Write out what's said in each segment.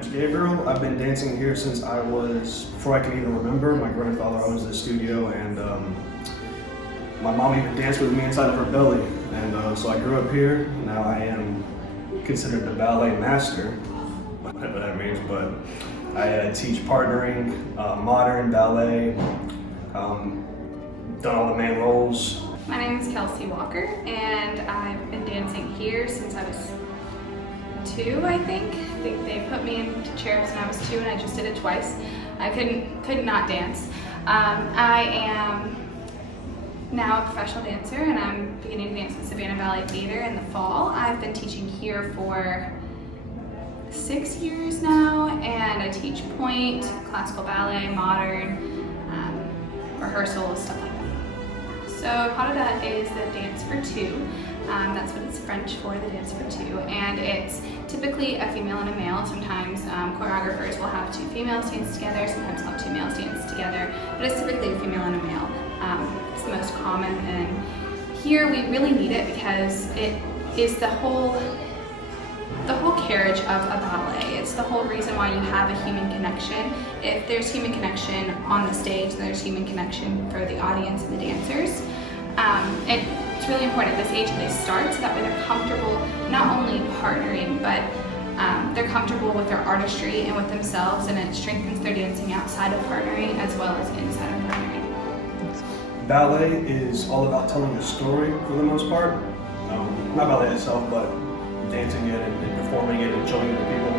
name's Gabriel. I've been dancing here since before I can even remember. My grandfather owns this studio, and my mom even danced with me inside of her belly. And so I grew up here. Now I am considered the ballet master, whatever that means, but I teach partnering, modern, ballet, done all the main roles. My name is Kelci Walcar, and I've been dancing here since I was 2, I think. They put me into chairs when I was 2, and I just did it twice. I could not dance. I am now a professional dancer, and I'm beginning to dance with Savannah Ballet Theater in the fall. I've been teaching here for 6 years now, and I teach pointe, classical ballet, modern, rehearsals, stuff like that. So Pas de Deux is the dance for 2. That's what it's French for, the dance for 2. And it's typically a female and a male. Sometimes choreographers will have 2 females dance together, sometimes they'll have 2 males dance together, but it's typically a female and a male. It's the most common, and here we really need it because it is the whole carriage of a ballet. It's the whole reason why you have a human connection. If there's human connection on the stage, then there's human connection for the audience and the dancers. And it's really important at this age that they start so that way they're comfortable not only partnering, but they're comfortable with their artistry and with themselves, and it strengthens their dancing outside of partnering as well as inside of partnering. Ballet is all about telling a story for the most part. Not ballet itself, but dancing it and performing it and showing it to people.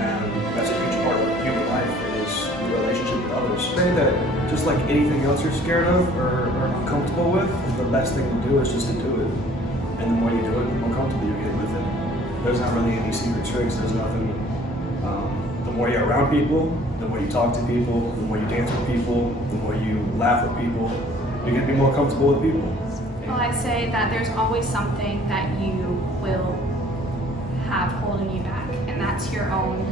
And that's a huge part of human life, is your relationship with others. Say that just like anything else you're scared of or uncomfortable with, the best thing to do is just to do it. And the more you do it, the more comfortable you get with it. There's not really any secret tricks, there's nothing. The more you're around people, the more you talk to people, the more you dance with people, the more you laugh with people, you're gonna be more comfortable with people. Well, I'd say that there's always something that you will have holding you back, and that's your own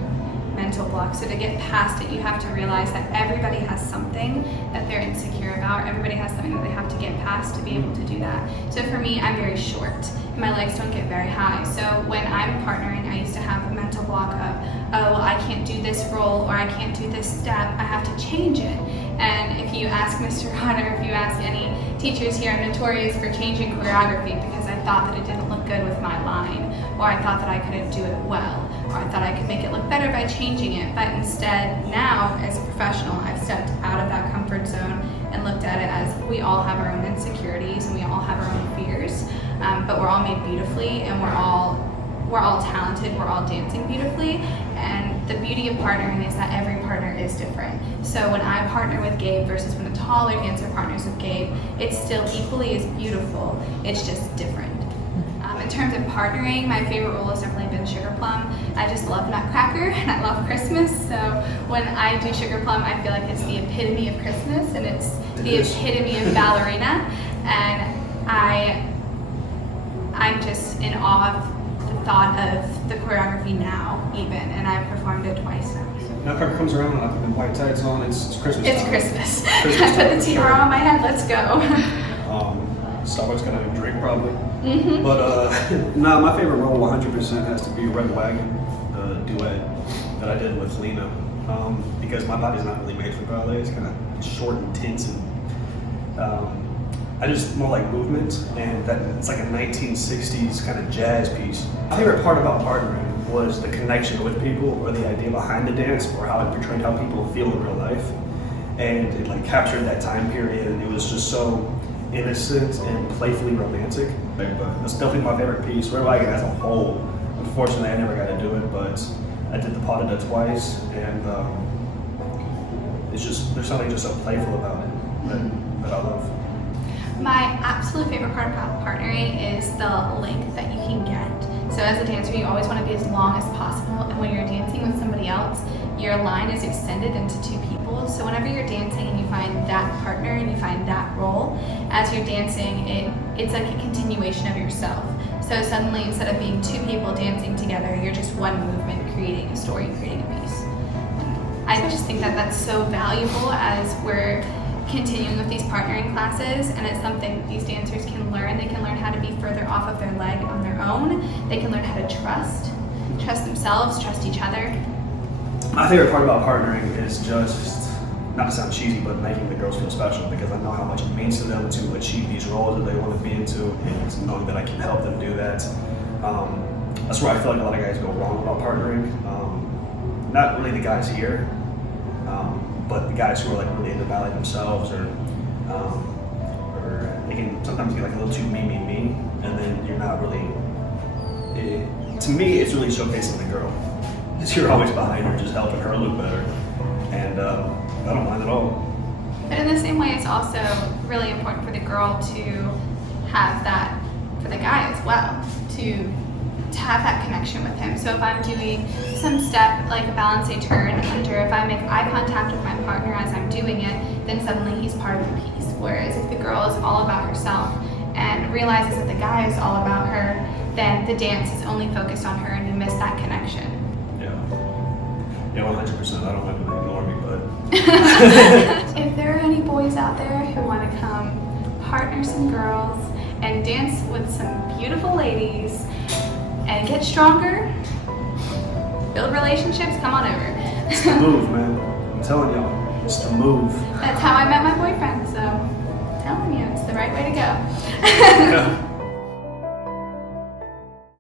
mental block. So to get past it, you have to realize that everybody has something that they're insecure about. Everybody has something that they have to get past to be able to do that. So for me, I'm very short, and my legs don't get very high. So when I'm partnering, I used to have a mental block of, oh, well, I can't do this roll, or I can't do this step, I have to change it. And if you ask Mr. Hunter, if you ask any teachers here, I'm notorious for changing choreography because I thought that it didn't look good with my line, or I thought that I couldn't do it well, or I thought I could make it look better by changing it. But instead, now, as a professional, I've stepped out of that comfort zone and looked at it as we all have our own insecurities and we all have our own fears, but we're all made beautifully, and we're all talented, we're all dancing beautifully. And the beauty of partnering is that every partner is different. So when I partner with Gabe versus when a taller dancer partners with Gabe, it's still equally as beautiful, it's just different. In terms of partnering, my favorite role has definitely been Sugar Plum. I just love Nutcracker and I love Christmas, so when I do Sugar Plum, I feel like it's the epitome of Christmas and it's the epitome of ballerina, and I'm just in awe of the thought of the choreography now even, and I've performed it twice now. Nutcracker comes around and I put the white tights on, it's Christmas It's time. Christmas. Christmas I put time. the tiara on my head, let's go. Starbucks gonna drink probably. Mm-hmm. But my favorite role 100% has to be Red Wagon, the duet that I did with Lena. Because my body's not really made for ballet, it's kind of short and tense, and I just more like movement, and that it's like a 1960s kind of jazz piece. My favorite part about partnering was the connection with people, or the idea behind the dance, or how it portrayed how people feel in real life. And it like captured that time period, and it was just so innocent and playfully romantic. But it's definitely my favorite piece. Red Wagon as a whole, unfortunately I never got to do it, but I did the Pas de Deux twice, and it's just, there's something just so playful about it that I love. My absolute favorite part about partnering is the length that you can get. So as a dancer, you always want to be as long as possible, and when you're dancing with somebody else, your line is extended into 2 people. So whenever you're dancing and you find that partner and you find that role, as you're dancing, it's like a continuation of yourself. So suddenly, instead of being 2 people dancing together, you're just one movement creating a story, creating a piece. And I just think that that's so valuable as we're continuing with these partnering classes, and it's something these dancers can learn. They can learn how to be further off of their leg on their own. They can learn how to trust themselves, trust each other. my favorite part about partnering is just, not to sound cheesy, but making the girls feel special, because I know how much it means to them to achieve these roles that they want to be into, and knowing that I can help them do that. That's where I feel like a lot of guys go wrong about partnering. Not really the guys here, but the guys who are like really into ballet themselves, or they can sometimes get like a little too me, and then you're not really. To me, it's really showcasing the girl, because you're always behind her, just helping her look better, and I don't mind at all. But in the same way, it's also really important for the girl to have that for the guy as well, to have that connection with him. So if I'm doing some step like a balancé turn under, if I make eye contact with my partner as I'm doing it, then suddenly he's part of the piece. Whereas if the girl is all about herself and realizes that the guy is all about her, then the dance is only focused on her and you miss that connection. Yeah, 100%. I don't want them to ignore me, but If there are any boys out there who want to come partner some girls and dance with some beautiful ladies and get stronger, build relationships, come on over. it's the move, man. I'm telling y'all, it's the move. That's how I met my boyfriend, so I'm telling you, it's the right way to go. Yeah.